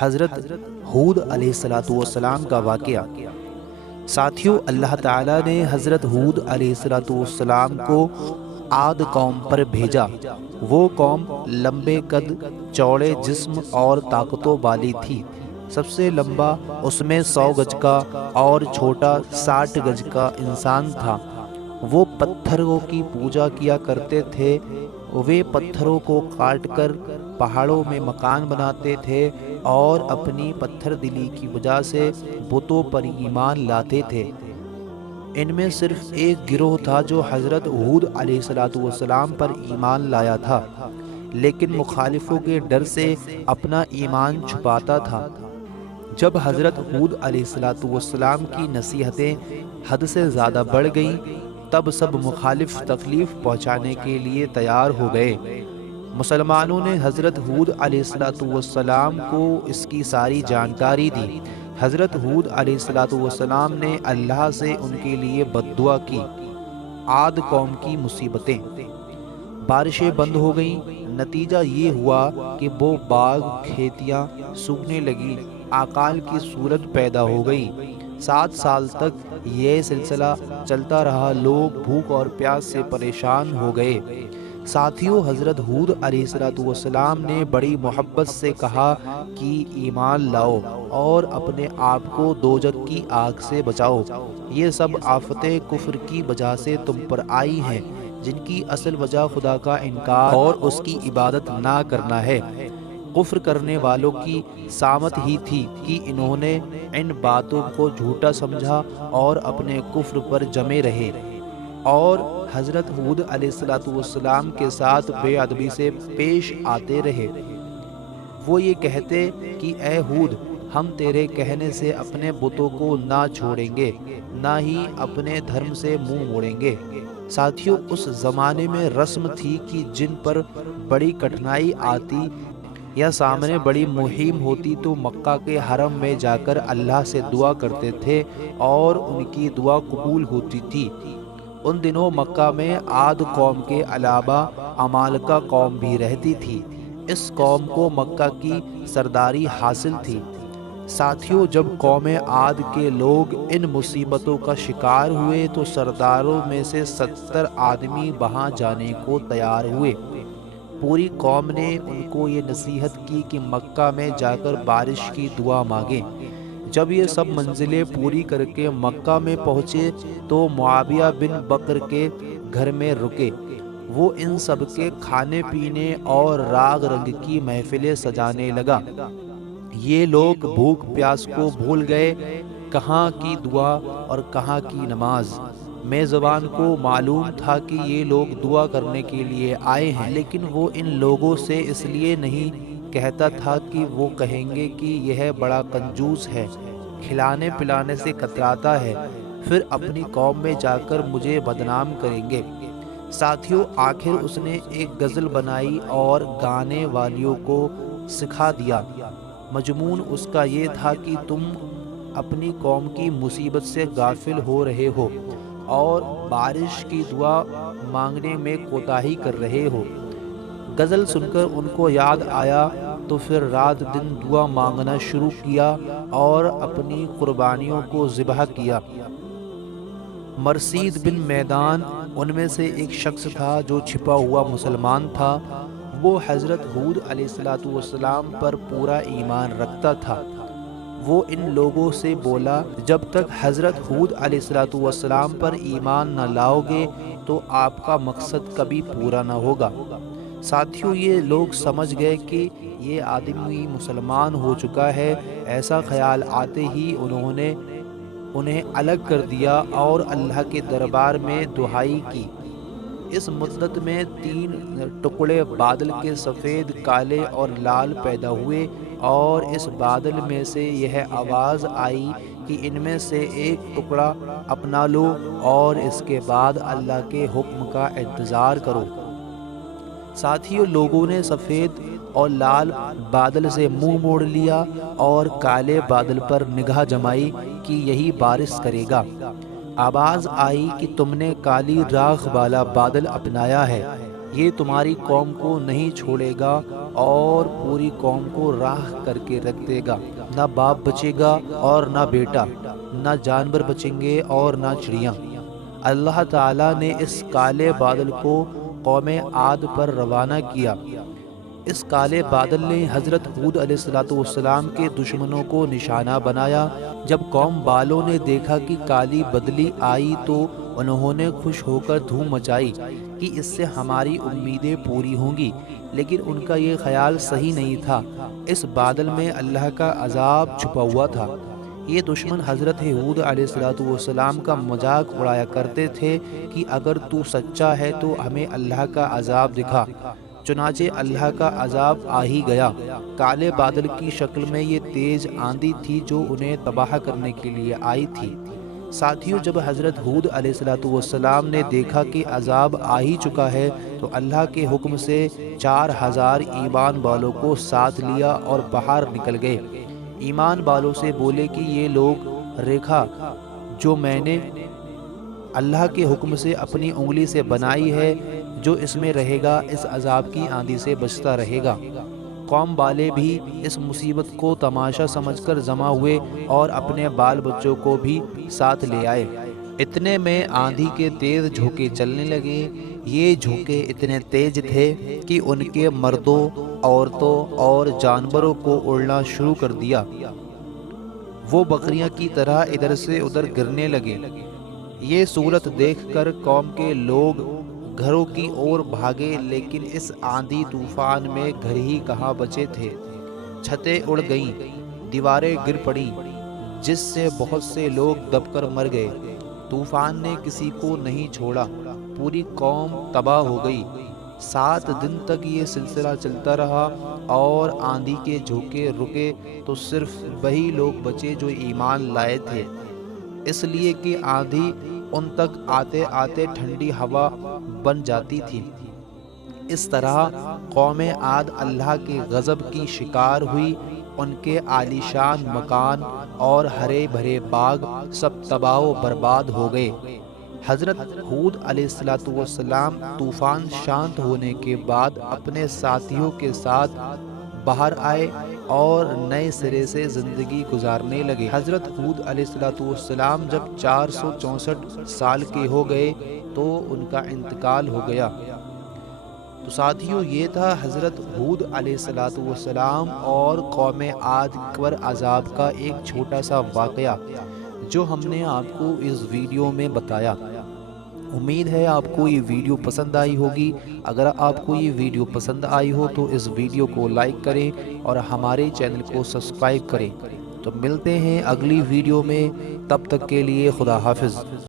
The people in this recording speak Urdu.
حضرت ہود علیہ السلام کا واقعہ۔ ساتھیو، اللہ تعالیٰ نے حضرت ہود علیہ السلام کو عاد قوم پر بھیجا۔ وہ قوم لمبے قد، چوڑے جسم اور طاقتوں والی تھی۔ سب سے لمبا اس میں 100 گز کا اور چھوٹا 60 گز کا انسان تھا۔ وہ پتھروں کی پوجا کیا کرتے تھے۔ وہ پتھروں کو کاٹ کر پہاڑوں میں مکان بناتے تھے اور اپنی پتھر دلی کی وجہ سے بتوں پر ایمان لاتے تھے۔ ان میں صرف ایک گروہ تھا جو حضرت ہود علیہ السلام پر ایمان لایا تھا، لیکن مخالفوں کے ڈر سے اپنا ایمان چھپاتا تھا۔ جب حضرت ہود علیہ السلام کی نصیحتیں حد سے زیادہ بڑھ گئیں، تب سب مخالف تکلیف پہنچانے کے لیے تیار ہو گئے۔ مسلمانوں نے حضرت ہود علیہ السلام کو اس کی ساری جانکاری دی۔ حضرت ہود علیہ السلام نے اللہ سے ان کے لیے بد دعا کی۔ عاد قوم کی مصیبتیں۔ بارشیں بند ہو گئیں۔ نتیجہ یہ ہوا کہ وہ باغ کھیتیاں سوکھنے لگی، اکال کی صورت پیدا ہو گئی۔ 7 سال تک یہ سلسلہ چلتا رہا۔ لوگ بھوک اور پیاس سے پریشان ہو گئے۔ ساتھیوں، حضرت ہود علیہ السلام نے بڑی محبت سے کہا کہ ایمان لاؤ اور اپنے آپ کو دوزخ کی آگ سے بچاؤ۔ یہ سب آفتیں کفر کی وجہ سے تم پر آئی ہیں، جن کی اصل وجہ خدا کا انکار اور اس کی عبادت نہ کرنا ہے۔ کفر کرنے والوں کی سامت ہی تھی کہ انہوں نے ان باتوں کو جھوٹا سمجھا اور اپنے کفر پر جمے رہے اور حضرت ہود علیہ السلام کے ساتھ بے ادبی سے پیش آتے رہے۔ وہ یہ کہتے کہ اے ہود، ہم تیرے کہنے سے اپنے بتوں کو نہ چھوڑیں گے، نہ ہی اپنے دھرم سے منہ موڑیں گے۔ ساتھیوں، اس زمانے میں رسم تھی کہ جن پر بڑی کٹھنائی آتی یا سامنے بڑی مہم ہوتی تو مکہ کے حرم میں جا کر اللہ سے دعا کرتے تھے اور ان کی دعا قبول ہوتی تھی۔ ان دنوں مکہ میں عاد قوم کے علاوہ عمالقہ قوم بھی رہتی تھی۔ اس قوم کو مکہ کی سرداری حاصل تھی۔ ساتھیوں، جب قوم عاد کے لوگ ان مصیبتوں کا شکار ہوئے تو سرداروں میں سے 70 آدمی وہاں جانے کو تیار ہوئے۔ پوری قوم نے ان کو یہ نصیحت کی کہ مکہ میں جا کر بارش کی دعا مانگیں۔ جب یہ سب منزلیں پوری کر کے مکہ میں پہنچے تو معاویہ بن بکر کے گھر میں رکے۔ وہ ان سب کے کھانے پینے اور راگ رنگ کی محفلیں سجانے لگا۔ یہ لوگ بھوک پیاس کو بھول گئے، کہاں کی دعا اور کہاں کی نماز۔ میزبان کو معلوم تھا کہ یہ لوگ دعا کرنے کے لیے آئے ہیں، لیکن وہ ان لوگوں سے اس لیے نہیں کہتا تھا کہ وہ کہیں گے کہ یہ بڑا کنجوس ہے، کھلانے پلانے سے کتراتا ہے، پھر اپنی قوم میں جا کر مجھے بدنام کریں گے۔ ساتھیوں، آخر اس نے ایک غزل بنائی اور گانے والیوں کو سکھا دیا۔ مضمون اس کا یہ تھا کہ تم اپنی قوم کی مصیبت سے غافل ہو رہے ہو اور بارش کی دعا مانگنے میں کوتاہی کر رہے ہو۔ غزل سن کر ان کو یاد آیا تو پھر رات دن دعا مانگنا شروع کیا اور اپنی قربانیوں کو ذبح کیا۔ مرثید بن میدان ان میں سے ایک شخص تھا جو چھپا ہوا مسلمان تھا۔ وہ حضرت ہود علیہ السلام پر پورا ایمان رکھتا تھا۔ وہ ان لوگوں سے بولا، جب تک حضرت ہود علیہ السلام پر ایمان نہ لاؤ گے تو آپ کا مقصد کبھی پورا نہ ہوگا۔ ساتھیوں، یہ لوگ سمجھ گئے کہ یہ آدمی مسلمان ہو چکا ہے۔ ایسا خیال آتے ہی انہوں نے انہیں الگ کر دیا اور اللہ کے دربار میں دعائی کی۔ اس مدت میں 3 ٹکڑے بادل کے سفید، کالے اور لال پیدا ہوئے اور اس بادل میں سے یہ آواز آئی کہ ان میں سے ایک ٹکڑا اپنا لو اور اس کے بعد اللہ کے حکم کا انتظار کرو۔ ساتھیوں، لوگوں نے سفید اور لال بادل سے منہ موڑ لیا اور کالے بادل پر نگاہ جمائی کہ یہی بارش کرے گا۔ آواز آئی کہ تم نے کالی راکھ والا بادل اپنایا ہے، یہ تمہاری قوم کو نہیں چھوڑے گا اور پوری قوم کو راہ کر کے رکھ دے گا۔ نہ باپ بچے گا اور نہ بیٹا، نہ جانور بچیں گے اور نہ چڑیاں۔ اللہ تعالیٰ نے اس کالے بادل کو قوم عاد پر روانہ کیا۔ اس کالے بادل نے حضرت ہود علیہ السلام کے دشمنوں کو نشانہ بنایا۔ جب قوم والوں نے دیکھا کہ کالی بدلی آئی تو انہوں نے خوش ہو کر دھوم مچائی کہ اس سے ہماری امیدیں پوری ہوں گی، لیکن ان کا یہ خیال صحیح نہیں تھا۔ اس بادل میں اللہ کا عذاب چھپا ہوا تھا۔ یہ دشمن حضرت ہود علیہ السلام کا مذاق اڑایا کرتے تھے کہ اگر تو سچا ہے تو ہمیں اللہ کا عذاب دکھا۔ چنانچہ اللہ کا عذاب آ ہی گیا۔ کالے بادل کی شکل میں یہ تیز آندھی تھی جو انہیں تباہ کرنے کے لیے آئی تھی۔ ساتھیوں، جب حضرت ہود علیہ السلام نے دیکھا کہ عذاب آ ہی چکا ہے تو اللہ کے حکم سے 4000 ایمان والوں کو ساتھ لیا اور باہر نکل گئے۔ ایمان والوں سے بولے کہ یہ لوگ ریکھا جو میں نے اللہ کے حکم سے اپنی انگلی سے بنائی ہے، جو اس میں رہے گا اس عذاب کی آندھی سے بچتا رہے گا۔ قوم والے بھی اس مصیبت کو تماشا سمجھ کر جمع ہوئے اور اپنے بال بچوں کو بھی ساتھ لے آئے۔ اتنے میں آندھی کے تیز جھونکے چلنے لگے۔ یہ جھونکے اتنے تیز تھے کہ ان کے مردوں، عورتوں اور جانوروں کو اڑنا شروع کر دیا۔ وہ بکریاں کی طرح ادھر سے ادھر گرنے لگے۔ یہ صورت دیکھ کر قوم کے لوگ گھروں کی اور بھاگے، لیکن اس آندھی طوفان میں گھر ہی کہاں بچے تھے۔ چھتیں اڑ گئیں، دیواریں گر پڑیں، جس سے بہت سے لوگ دب کر مر گئے۔ طوفان نے کسی کو نہیں چھوڑا، پوری قوم تباہ ہو گئی۔ 7 دن تک یہ سلسلہ چلتا رہا اور آندھی کے جھونکے رکے تو صرف وہی لوگ بچے جو ایمان لائے تھے، اس لیے کہ آندھی ان تک آتے آتے ٹھنڈی ہوا بن جاتی تھی۔ اس طرح قوم عاد اللہ کے غضب کی شکار ہوئی۔ ان کے عالیشان مکان اور ہرے بھرے باغ سب تباہ و برباد ہو گئے۔ حضرت ہود علیہ السلام طوفان شانت ہونے کے بعد اپنے ساتھیوں کے ساتھ باہر آئے اور نئے سرے سے زندگی گزارنے لگے۔ حضرت ہود علیہ السلام جب 464 سال کے ہو گئے تو ان کا انتقال ہو گیا۔ تو ساتھیوں، یہ تھا حضرت ہود علیہ السلام اور قوم عاد پر عذاب کا ایک چھوٹا سا واقعہ جو ہم نے آپ کو اس ویڈیو میں بتایا۔ امید ہے آپ کو یہ ویڈیو پسند آئی ہوگی۔ اگر آپ کو یہ ویڈیو پسند آئی ہو تو اس ویڈیو کو لائک کریں اور ہمارے چینل کو سبسکرائب کریں۔ تو ملتے ہیں اگلی ویڈیو میں، تب تک کے لیے خدا حافظ۔